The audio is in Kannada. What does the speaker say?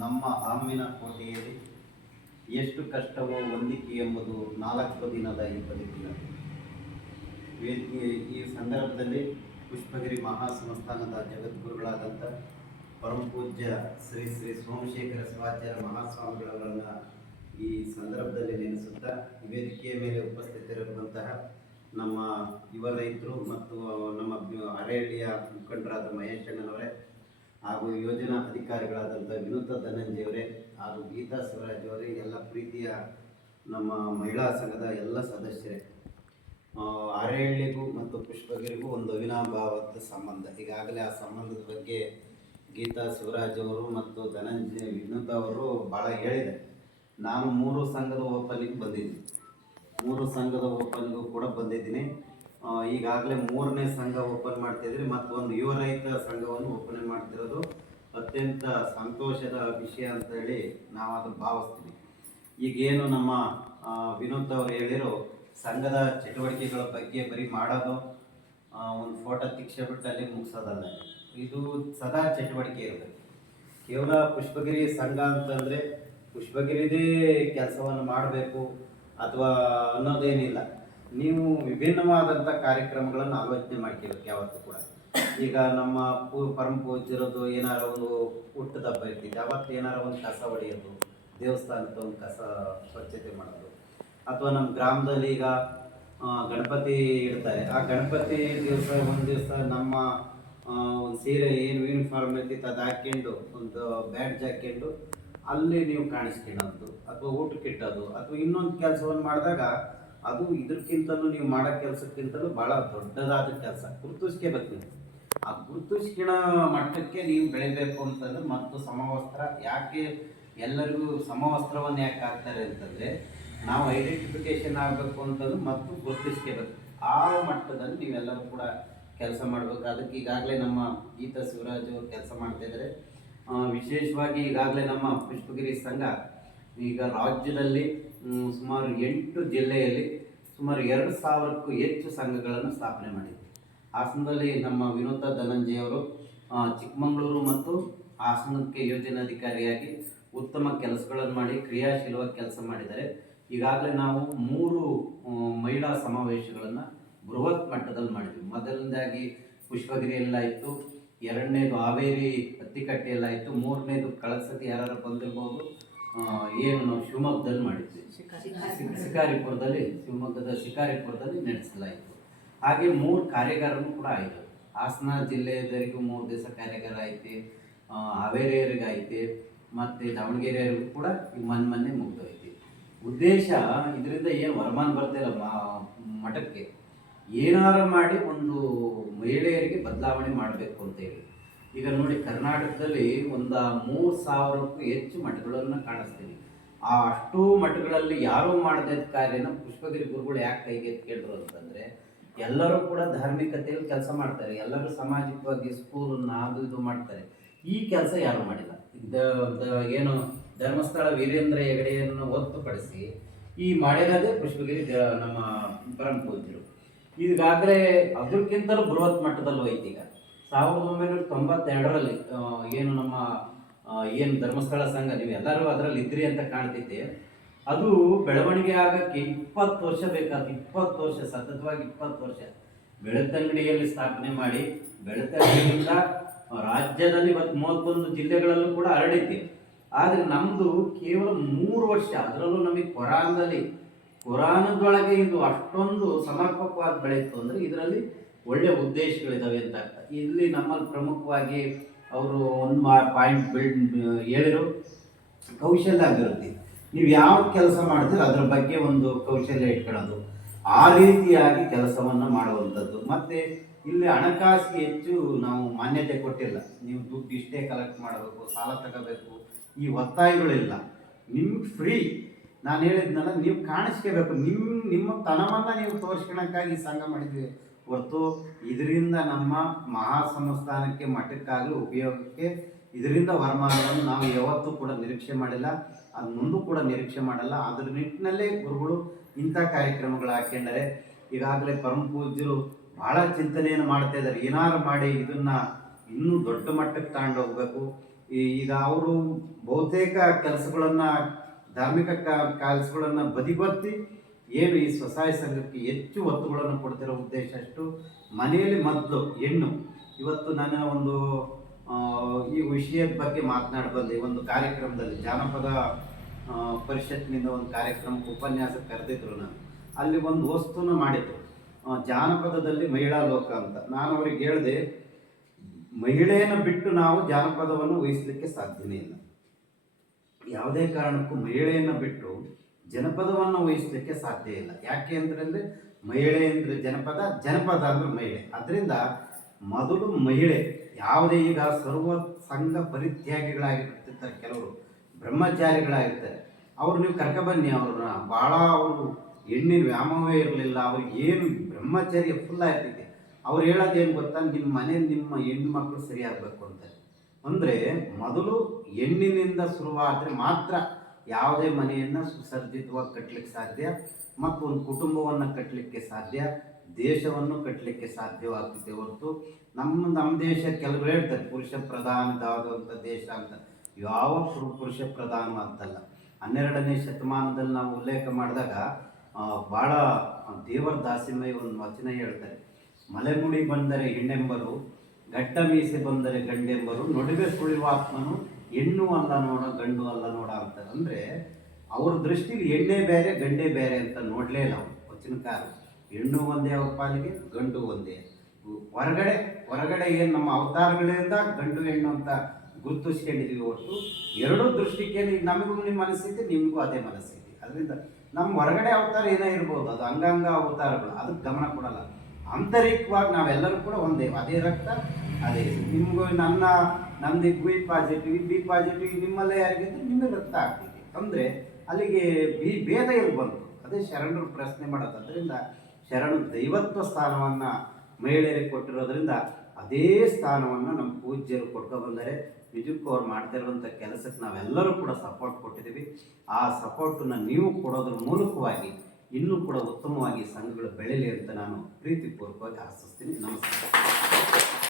ನಮ್ಮ ಆಮ್ಮಿನ ಕೋಟೆಯಲ್ಲಿ ಎಷ್ಟು ಕಷ್ಟವೋ ಹೊಂದಿಕೆ ಎಂಬುದು 4 ದಿನದ ಈ ಬದುಕಿನ ಈ ಸಂದರ್ಭದಲ್ಲಿ ಪುಷ್ಪಗಿರಿ ಮಹಾಸಂಸ್ಥಾನದ ಜಗದ್ಗುರುಗಳಾದಂಥ ಪರಮ ಪೂಜ್ಯ ಶ್ರೀ ಶ್ರೀ ಸೋಮಶೇಖರ ಶಿವಾಚಾರ್ಯ ಮಹಾಸ್ವಾಮಿಗಳವರನ್ನು ಈ ಸಂದರ್ಭದಲ್ಲಿ ನೆನೆಸುತ್ತಾ ವೇದಿಕೆಯ ಮೇಲೆ ಉಪಸ್ಥಿತರಿರುವಂತಹ ನಮ್ಮ ಯುವ ರೈತರು ಮತ್ತು ನಮ್ಮ ಅರೇಳಿಯ ಮುಖಂಡರಾದ ಮಹೇಶ್ ಅಣ್ಣನವರೇ ಹಾಗೂ ಯೋಜನಾ ಅಧಿಕಾರಿಗಳಾದಂಥ ವಿನೂತ ಧನಂಜಯವರೇ ಹಾಗೂ ಗೀತಾ ಶಿವರಾಜ್ ಅವರೇ, ಎಲ್ಲ ಪ್ರೀತಿಯ ನಮ್ಮ ಮಹಿಳಾ ಸಂಘದ ಎಲ್ಲ ಸದಸ್ಯರೇ, ಅರೇಳಿಗೂ ಮತ್ತು ಪುಷ್ಪಗಿರಿಗೂ ಒಂದು ಅವಿನಾಭಾವದ ಸಂಬಂಧ. ಈಗಾಗಲೇ ಆ ಸಂಬಂಧದ ಬಗ್ಗೆ ಗೀತಾ ಶಿವರಾಜ್ ಅವರು ಮತ್ತು ಧನಂಜಯ ವಿನೂತ ಅವರು ಭಾಳ ಹೇಳಿದ್ದಾರೆ. ನಾನು 3 ಸಂಘದ ಓಪನಿಗೆ ಬಂದಿದ್ದೀನಿ, 3 ಸಂಘದ ಓಪನ್ಗೂ ಕೂಡ ಬಂದಿದ್ದೀನಿ. ಈಗಾಗಲೇ 3ನೇ ಸಂಘ ಓಪನ್ ಮಾಡ್ತಿದ್ರಿ ಮತ್ತು ಒಂದು ಯುವ ರೈತ ಸಂಘವನ್ನು ಓಪನ್ ಮಾಡ್ತಿರೋದು ಅತ್ಯಂತ ಸಂತೋಷದ ವಿಷಯ ಅಂತ ಹೇಳಿ ನಾವು ಅದನ್ನು ಭಾವಿಸ್ತೀವಿ. ಈಗೇನು ನಮ್ಮ ವಿನೋದ್ ಅವರು ಹೇಳಿರೋ ಸಂಘದ ಚಟುವಟಿಕೆಗಳ ಬಗ್ಗೆ ಬರೀ ಮಾಡೋದು, ಒಂದು ಫೋಟೋ ಬಿಟ್ಟು ಅಲ್ಲಿ ಮುಗಿಸೋದಲ್ಲ. ಇದು ಸದಾ ಚಟುವಟಿಕೆ ಇರಬೇಕು. ಕೇವಲ ಪುಷ್ಪಗಿರಿ ಸಂಘ ಅಂತಂದರೆ ಪುಷ್ಪಗಿರಿದೇ ಕೆಲಸವನ್ನು ಮಾಡಬೇಕು ಅಥವಾ ಅನ್ನೋದೇನಿಲ್ಲ. ನೀವು ವಿಭಿನ್ನವಾದಂಥ ಕಾರ್ಯಕ್ರಮಗಳನ್ನು ಆಲೋಚನೆ ಮಾಡ್ಕೋಬೇಕು ಯಾವತ್ತೂ ಕೂಡ. ಈಗ ನಮ್ಮ ಪರಮ ಪೂಜ್ಯರದು ಏನಾರ ಒಂದು ಹುಟ್ಟದ ಹಬ್ಬ ಇರ್ತಿದ್ದೆ, ಅವತ್ತು ಏನಾರ ಒಂದು ಕಸ ಹೊಡೆಯೋದು, ದೇವಸ್ಥಾನದ ಒಂದು ಕಸ ಸ್ವಚ್ಛತೆ ಮಾಡೋದು, ಅಥವಾ ನಮ್ಮ ಗ್ರಾಮದಲ್ಲಿ ಈಗ ಗಣಪತಿ ಇಡ್ತಾರೆ, ಆ ಗಣಪತಿ ದಿವಸ ಒಂದು ದಿವಸ ನಮ್ಮ ಒಂದು ಸೀರೆ ಏನು ಯೂನಿಫಾರ್ಮ್ ಇರ್ತಿತ್ತು ಅದು ಹಾಕ್ಕೊಂಡು ಒಂದು ಬ್ಯಾಡ್ಜ್ ಹಾಕ್ಕೊಂಡು ಅಲ್ಲಿ ನೀವು ಕಾಣಿಸ್ಕೊಳ್ಳೋದು, ಅಥವಾ ಊಟಕ್ಕೆ ಇಟ್ಟೋದು, ಅಥವಾ ಇನ್ನೊಂದು ಕೆಲಸವನ್ನು ಮಾಡಿದಾಗ ಅದು ಇದಕ್ಕಿಂತಲೂ ನೀವು ಮಾಡೋ ಕೆಲಸಕ್ಕಿಂತಲೂ ಭಾಳ ದೊಡ್ಡದಾದ ಕೆಲಸ. ಗುರುತಿಸ್ಕೋಬೇಕು ನೀವು. ಆ ಗುರುತಿಸ್ಕಿಣ ಮಟ್ಟಕ್ಕೆ ನೀವು ಬೆಳಿಬೇಕು ಅಂತಂದ್ರೆ ಮತ್ತು ಸಮವಸ್ತ್ರ ಯಾಕೆ ಎಲ್ಲರಿಗೂ ಸಮವಸ್ತ್ರವನ್ನು ಯಾಕೆ ಹಾಕ್ತಾರೆ ಅಂತಂದರೆ ನಾವು ಐಡೆಂಟಿಫಿಕೇಶನ್ ಆಗಬೇಕು ಅಂತಂದು ಮತ್ತು ಗುರುತಿಸ್ಕೋಬೇಕು. ಆ ಮಟ್ಟದಲ್ಲಿ ನೀವೆಲ್ಲರೂ ಕೂಡ ಕೆಲಸ ಮಾಡಬೇಕು. ಅದಕ್ಕೆ ಈಗಾಗಲೇ ನಮ್ಮ ಗೀತಾ ಶಿವರಾಜ್ ಅವರು ಕೆಲಸ ಮಾಡ್ತಾಯಿದ್ದಾರೆ. ವಿಶೇಷವಾಗಿ ಈಗಾಗಲೇ ನಮ್ಮ ಪುಷ್ಪಗಿರಿ ಸಂಘ ಈಗ ರಾಜ್ಯದಲ್ಲಿ ಸುಮಾರು 8 ಜಿಲ್ಲೆಯಲ್ಲಿ ಸುಮಾರು 2000ಕ್ಕೂ ಹೆಚ್ಚು ಸಂಘಗಳನ್ನು ಸ್ಥಾಪನೆ ಮಾಡಿದೆ. ಹಾಸನದಲ್ಲಿ ನಮ್ಮ ವಿನೂತ ಧನಂಜಯವರು ಚಿಕ್ಕಮಗಳೂರು ಮತ್ತು ಹಾಸನಕ್ಕೆ ಯೋಜನಾಧಿಕಾರಿಯಾಗಿ ಉತ್ತಮ ಕೆಲಸಗಳನ್ನು ಮಾಡಿ ಕ್ರಿಯಾಶೀಲವಾಗಿ ಕೆಲಸ ಮಾಡಿದ್ದಾರೆ. ಈಗಾಗಲೇ ನಾವು 3 ಮಹಿಳಾ ಸಮಾವೇಶಗಳನ್ನು ಬೃಹತ್ ಮಟ್ಟದಲ್ಲಿ ಮಾಡಿದ್ವಿ. ಮೊದಲನೇದಾಗಿ ಪುಷ್ಪಗಿರಿಯಲ್ಲಾಯಿತು, 2ನೇದು ಹಾವೇರಿ ಹತ್ತಿಕಟ್ಟೆಯಲ್ಲಾಯಿತು, 3ನೇದು ಕಳಸತಿ ಯಾರು ಬಂದಿರ್ಬೋದು, ಏನು ನಾವು ಶಿವಮೊಗ್ಗದಲ್ಲಿ ಮಾಡಿದ್ವಿ, ಶಿಕಾರಿಪುರದಲ್ಲಿ, ಶಿವಮೊಗ್ಗದ ಶಿಕಾರಿಪುರದಲ್ಲಿ ನಡೆಸಲಾಯಿತು. ಹಾಗೆ 3 ಕಾರ್ಯಾಗಾರನೂ ಕೂಡ ಆಯಿತು. ಹಾಸನ ಜಿಲ್ಲೆಯವರಿಗೂ 3 ದಿವಸ ಕಾರ್ಯಾಗಾರ ಐತಿ, ಹಾವೇರಿಯವರಿಗೆ ಐತಿ, ಮತ್ತು ದಾವಣಗೆರೆಯವರಿಗೂ ಕೂಡ ಈಗ ಮೊನ್ನೆ ಮುಗ್ದೋಯ್ತಿ. ಉದ್ದೇಶ ಇದರಿಂದ ಏನು ವರಮಾನ ಬರ್ತಿಲ್ಲ ಮಠಕ್ಕೆ, ಏನಾರು ಮಾಡಿ ಒಂದು ಮಹಿಳೆಯರಿಗೆ ಬದಲಾವಣೆ ಮಾಡಬೇಕು ಅಂತೇಳಿ. ಈಗ ನೋಡಿ, ಕರ್ನಾಟಕದಲ್ಲಿ ಒಂದು 3000ಕ್ಕೂ ಹೆಚ್ಚು ಮಠಗಳನ್ನು ಕಾಣಿಸ್ತೀವಿ. ಆ ಅಷ್ಟೂ ಮಠಗಳಲ್ಲಿ ಯಾರೂ ಮಾಡದ ಕಾರ್ಯನ ಪುಷ್ಪಗಿರಿ ಗುರುಗಳು ಯಾಕೆ ಕೈಗೆ ಎತ್ಕೊಂಡ್ರು ಅಂತಂದರೆ, ಎಲ್ಲರೂ ಕೂಡ ಧಾರ್ಮಿಕತೆಯಲ್ಲಿ ಕೆಲಸ ಮಾಡ್ತಾರೆ, ಎಲ್ಲರೂ ಸಾಮಾಜಿಕವಾಗಿ ಸ್ಕೂಲನ್ನು ಅದು ಇದು ಮಾಡ್ತಾರೆ. ಈ ಕೆಲಸ ಯಾರೂ ಮಾಡಿಲ್ಲ. ಏನು ಧರ್ಮಸ್ಥಳ ವೀರೇಂದ್ರ ಹೆಗಡೆಯನ್ನು ಹೊರತುಪಡಿಸಿ ಈ ಮಾಡಿರೋದೇ ಪುಷ್ಪಗಿರಿ ನಮ್ಮ ಪರಮ ಪೂಜ್ಯರು. ಈಗಾಗಲೇ ಅದಕ್ಕಿಂತಲೂ ಬೃಹತ್ ಮಟ್ಟದಲ್ಲಿ ಹೋಯ್ತು. ಈಗ 1992ರಲ್ಲಿ ಏನು ನಮ್ಮ ಏನು ಧರ್ಮಸ್ಥಳ ಸಂಘ, ನೀವು ಎಲ್ಲರೂ ಅದರಲ್ಲಿ ಇದ್ರಿ ಅಂತ ಕಾಣ್ತೈತೆ, ಅದು ಬೆಳವಣಿಗೆ ಆಗೋಕ್ಕೆ 20 ವರ್ಷ ಬೇಕಾಯ್ತು. 20 ವರ್ಷ ಸತತವಾಗಿ 20 ವರ್ಷ ಬೆಳತಂಗಡಿಯಲ್ಲಿ ಸ್ಥಾಪನೆ ಮಾಡಿ, ಬೆಳತಂಗಡಿಯಿಂದ ರಾಜ್ಯದಲ್ಲಿ ಇವತ್ತು 31 ಜಿಲ್ಲೆಗಳಲ್ಲೂ ಕೂಡ ಹರಡೈತಿ. ಆದರೆ ನಮ್ಮದು ಕೇವಲ 3 ವರ್ಷ, ಅದರಲ್ಲೂ ನಮಗೆ ಕುರಾನದೊಳಗೆ ಇದು ಅಷ್ಟೊಂದು ಸಮರ್ಪಕವಾಗಿ ಬೆಳೆಯಿತು ಅಂದರೆ ಇದರಲ್ಲಿ ಒಳ್ಳೆಯ ಉದ್ದೇಶಗಳಿದ್ದಾವೆ ಅಂತ ಅರ್ಥ. ಇಲ್ಲಿ ನಮ್ಮಲ್ಲಿ ಪ್ರಮುಖವಾಗಿ ಅವರು ಒಂದು ಪಾಯಿಂಟ್ ಹೇಳಿರು, ಕೌಶಲ್ಯ ಅಭಿವೃದ್ಧಿ. ನೀವು ಯಾವ ಕೆಲಸ ಮಾಡ್ತೀರೋ ಅದರ ಬಗ್ಗೆ ಒಂದು ಕೌಶಲ್ಯ ಇಟ್ಕೊಳ್ಳೋದು, ಆ ರೀತಿಯಾಗಿ ಕೆಲಸವನ್ನು ಮಾಡುವಂಥದ್ದು. ಮತ್ತು ಇಲ್ಲಿ ಹಣಕಾಸಿಗೆ ಹೆಚ್ಚು ನಾವು ಮಾನ್ಯತೆ ಕೊಟ್ಟಿಲ್ಲ. ನೀವು ದುಡ್ಡು ಇಷ್ಟೇ ಕಲೆಕ್ಟ್ ಮಾಡಬೇಕು, ಸಾಲ ತಗೋಬೇಕು, ಈ ಒತ್ತಾಯಗಳಿಲ್ಲ. ನಿಮ್ಗೆ ಫ್ರೀ. ನಾನು ಹೇಳಿದ್ನಲ್ಲ, ನೀವು ಕಾಣಿಸ್ಕೋಬೇಕು, ನಿಮ್ಮ ತನವನ್ನು ನೀವು ತೋರಿಸ್ಕೊಳಕ್ಕಾಗಿ ಸಂಘ ಮಾಡಿದ್ವಿ ಹೊರತು ಇದರಿಂದ ನಮ್ಮ ಮಹಾಸಂಸ್ಥಾನಕ್ಕೆ ಮಠಕ್ಕಾಗಲಿ ಉಪಯೋಗಕ್ಕೆ ಇದರಿಂದ ವರಮಾನವನ್ನು ನಾವು ಯಾವತ್ತೂ ಕೂಡ ನಿರೀಕ್ಷೆ ಮಾಡಿಲ್ಲ, ಅದು ಮುಂದೂ ಕೂಡ ನಿರೀಕ್ಷೆ ಮಾಡಲ್ಲ. ಅದ್ರ ನಿಟ್ಟಿನಲ್ಲೇ ಗುರುಗಳು ಇಂಥ ಕಾರ್ಯಕ್ರಮಗಳು ಹಾಕ್ಕೊಂಡರೆ. ಈಗಾಗಲೇ ಪರಮ ಪೂಜ್ಯರು ಭಾಳ ಚಿಂತನೆಯನ್ನು ಮಾಡ್ತಾ ಇದ್ದಾರೆ, ಏನಾರು ಮಾಡಿ ಇದನ್ನು ಇನ್ನೂ ದೊಡ್ಡ ಮಟ್ಟಕ್ಕೆ ತಗೊಂಡು ಹೋಗಬೇಕು. ಈಗ ಅವರು ಬಹುತೇಕ ಕೆಲಸಗಳನ್ನು ಧಾರ್ಮಿಕ ಕೆಲಸಗಳನ್ನು ಬದಿಗೊತ್ತಿ ಏನು ಈ ಸ್ವಸಹಾಯ ಸಂಘಕ್ಕೆ ಹೆಚ್ಚು ಒತ್ತುಗಳನ್ನು ಕೊಡ್ತಿರೋ ಉದ್ದೇಶ ಅಷ್ಟು ಮನೆಯಲ್ಲಿ ಮೊದಲು ಹೆಣ್ಣು. ಇವತ್ತು ನನ್ನ ಒಂದು ಈ ವಿಷಯದ ಬಗ್ಗೆ ಮಾತನಾಡಿ ಬಂದೆ. ಒಂದು ಕಾರ್ಯಕ್ರಮದಲ್ಲಿ ಜಾನಪದ ಪರಿಷತ್ನಿಂದ ಒಂದು ಕಾರ್ಯಕ್ರಮಕ್ಕೆ ಉಪನ್ಯಾಸ ಕರೆದಿದ್ರು. ಅಲ್ಲಿ ಒಂದು ವಸ್ತುನ ಮಾಡಿದ್ರು, ಜಾನಪದದಲ್ಲಿ ಮಹಿಳಾ ಲೋಕ ಅಂತ. ನಾನು ಅವ್ರಿಗೆ ಹೇಳಿದೆ, ಮಹಿಳೆಯನ್ನು ಬಿಟ್ಟು ನಾವು ಜಾನಪದವನ್ನು ವಹಿಸಲಿಕ್ಕೆ ಸಾಧ್ಯನೇ ಇಲ್ಲ. ಯಾವುದೇ ಕಾರಣಕ್ಕೂ ಮಹಿಳೆಯನ್ನು ಬಿಟ್ಟು ಜನಪದವನ್ನು ವಹಿಸಲಿಕ್ಕೆ ಸಾಧ್ಯ ಇಲ್ಲ. ಯಾಕೆ ಅಂತಂದರೆ ಮಹಿಳೆ ಅಂದರೆ ಜನಪದ, ಜನಪದ ಅಂದರೆ ಮಹಿಳೆ. ಅದರಿಂದ ಮೊದಲು ಮಹಿಳೆ ಯಾವುದೇ ಈಗ ಸರ್ವ ಸಂಘ ಪರಿತ್ಯಾಗಿಗಳಾಗಿರ್ತಿರ್ತಾರೆ, ಕೆಲವರು ಬ್ರಹ್ಮಚಾರಿಗಳಾಗಿರ್ತಾರೆ. ಅವ್ರು ನೀವು ಕರ್ಕೊಬನ್ನಿ ಅವ್ರನ್ನ. ಭಾಳ ಅವರು ಹೆಣ್ಣಿನ ವ್ಯಾಮೋಹವೇ ಇರಲಿಲ್ಲ, ಅವ್ರಿಗೆ ಏನು ಬ್ರಹ್ಮಚರ್ಯ ಫುಲ್ ಆಗ್ತೈತಿ. ಅವ್ರು ಹೇಳೋದೇನು ಗೊತ್ತಾ, ನಿಮ್ಮ ಮನೆ ನಿಮ್ಮ ಹೆಣ್ಣು ಮಕ್ಕಳು ಸರಿಯಾಗಬೇಕು ಅಂತ. ಅಂದರೆ ಮೊದಲು ಹೆಣ್ಣಿನಿಂದ ಶುರುವಾದರೆ ಮಾತ್ರ ಯಾವುದೇ ಮನೆಯನ್ನು ಸುಸರ್ಜಿತವಾಗಿ ಕಟ್ಟಲಿಕ್ಕೆ ಸಾಧ್ಯ, ಮತ್ತು ಒಂದು ಕುಟುಂಬವನ್ನು ಕಟ್ಟಲಿಕ್ಕೆ ಸಾಧ್ಯ, ದೇಶವನ್ನು ಕಟ್ಟಲಿಕ್ಕೆ ಸಾಧ್ಯವಾಗ್ತದೆ. ಹೊರತು ನಮ್ಮ ದೇಶ ಕೆಲವರು ಹೇಳ್ತಾರೆ ಪುರುಷ ಪ್ರಧಾನವಾದಂಥ ದೇಶ ಅಂತ. ಯಾವ ಪುರುಷ ಪ್ರಧಾನವಾದಲ್ಲ. 12ನೇ ಶತಮಾನದಲ್ಲಿ ನಾವು ಉಲ್ಲೇಖ ಮಾಡಿದಾಗ ಭಾಳ ದೇವರ ದಾಸಿಮಯ ಒಂದು ವಚನ ಹೇಳ್ತಾರೆ, ಮಲೆಮುಡಿ ಬಂದರೆ ಹೆಣ್ಣೆಂಬರು, ಗಡ್ಡ ಮೀಸೆ ಬಂದರೆ ಗಂಡೆಂಬರು, ನಡುವೆ ಸುಳಿಯುವ ಆತ್ಮನು ಹೆಣ್ಣು ಅಲ್ಲ ನೋಡ ಗಂಡು ಅಲ್ಲ ನೋಡ ಅಂತಾರೆ. ಅಂದರೆ ಅವ್ರ ದೃಷ್ಟಿಗೆ ಹೆಣ್ಣೆ ಬೇರೆ ಗಂಡೇ ಬೇರೆ ಅಂತ ನೋಡಲೇ ಇಲ್ಲ ಅವರು ವಚನಕಾರ. ಹೆಣ್ಣು ಒಂದೇ ಅವ್ರ ಪಾಲಿಗೆ, ಗಂಡು ಒಂದೇ. ಹೊರಗಡೆ ಏನು ನಮ್ಮ ಅವತಾರಗಳಿಂದ ಗಂಡು ಹೆಣ್ಣು ಅಂತ ಗುರುತಿಸ್ಕೊಂಡಿದ್ದೀವಿ ಹೊರತು ಎರಡೂ ದೃಷ್ಟಿಗೆ ನಮಗೂ ನಿಮ್ಮ ಮನಸ್ಸೈತಿ, ನಿಮಗೂ ಅದೇ ಮನಸ್ಸೈತಿ. ಅದರಿಂದ ನಮ್ಮ ಹೊರಗಡೆ ಅವತಾರ ಏನೋ ಇರ್ಬೋದು, ಅದು ಅಂಗಾಂಗ ಅವತಾರಗಳು, ಅದಕ್ಕೆ ಗಮನ ಕೊಡಲ್ಲ. ಆಂತರಿಕವಾಗಿ ನಾವೆಲ್ಲರೂ ಕೂಡ ಒಂದೇ, ಅದೇ ರಕ್ತ ಅದೇ. ನಿಮಗೂ ನಮ್ಮದು ಬಿ ಪಾಸಿಟಿವ್ ಬಿ ಪಾಸಿಟಿವ್ ನಿಮ್ಮಲ್ಲೇ ಯಾರಿಗಿದ್ರೆ ನಿಮಗೆ ರಕ್ತ ಆಗ್ತೈತಿ. ಅಂದರೆ ಅಲ್ಲಿಗೆ ಭೇದ ಎಲ್ಲಿ ಬಂತು? ಅದೇ ಶರಣರು ಪ್ರಶ್ನೆ ಮಾಡೋದು. ಅದರಿಂದ ಶರಣು ದೈವತ್ವ ಸ್ಥಾನವನ್ನು ಮಹಿಳೆಯರಿಗೆ ಕೊಟ್ಟಿರೋದ್ರಿಂದ ಅದೇ ಸ್ಥಾನವನ್ನು ನಮ್ಮ ಪೂಜ್ಯರು ಕೊಟ್ಕೊಬಂದರೆ ನಿಜಕ್ಕೂ ಅವ್ರು ಮಾಡ್ತಿರುವಂಥ ಕೆಲಸಕ್ಕೆ ನಾವೆಲ್ಲರೂ ಕೂಡ ಸಪೋರ್ಟ್ ಕೊಟ್ಟಿದ್ದೀವಿ. ಆ ಸಪೋರ್ಟನ್ನು ನೀವು ಕೊಡೋದ್ರ ಮೂಲಕವಾಗಿ ಇನ್ನೂ ಕೂಡ ಉತ್ತಮವಾಗಿ ಸಂಘಗಳು ಬೆಳೀಲಿ ಅಂತ ನಾನು ಪ್ರೀತಿಪೂರ್ವಕವಾಗಿ ಆಶಿಸ್ತೀನಿ. ನಮಸ್ಕಾರ.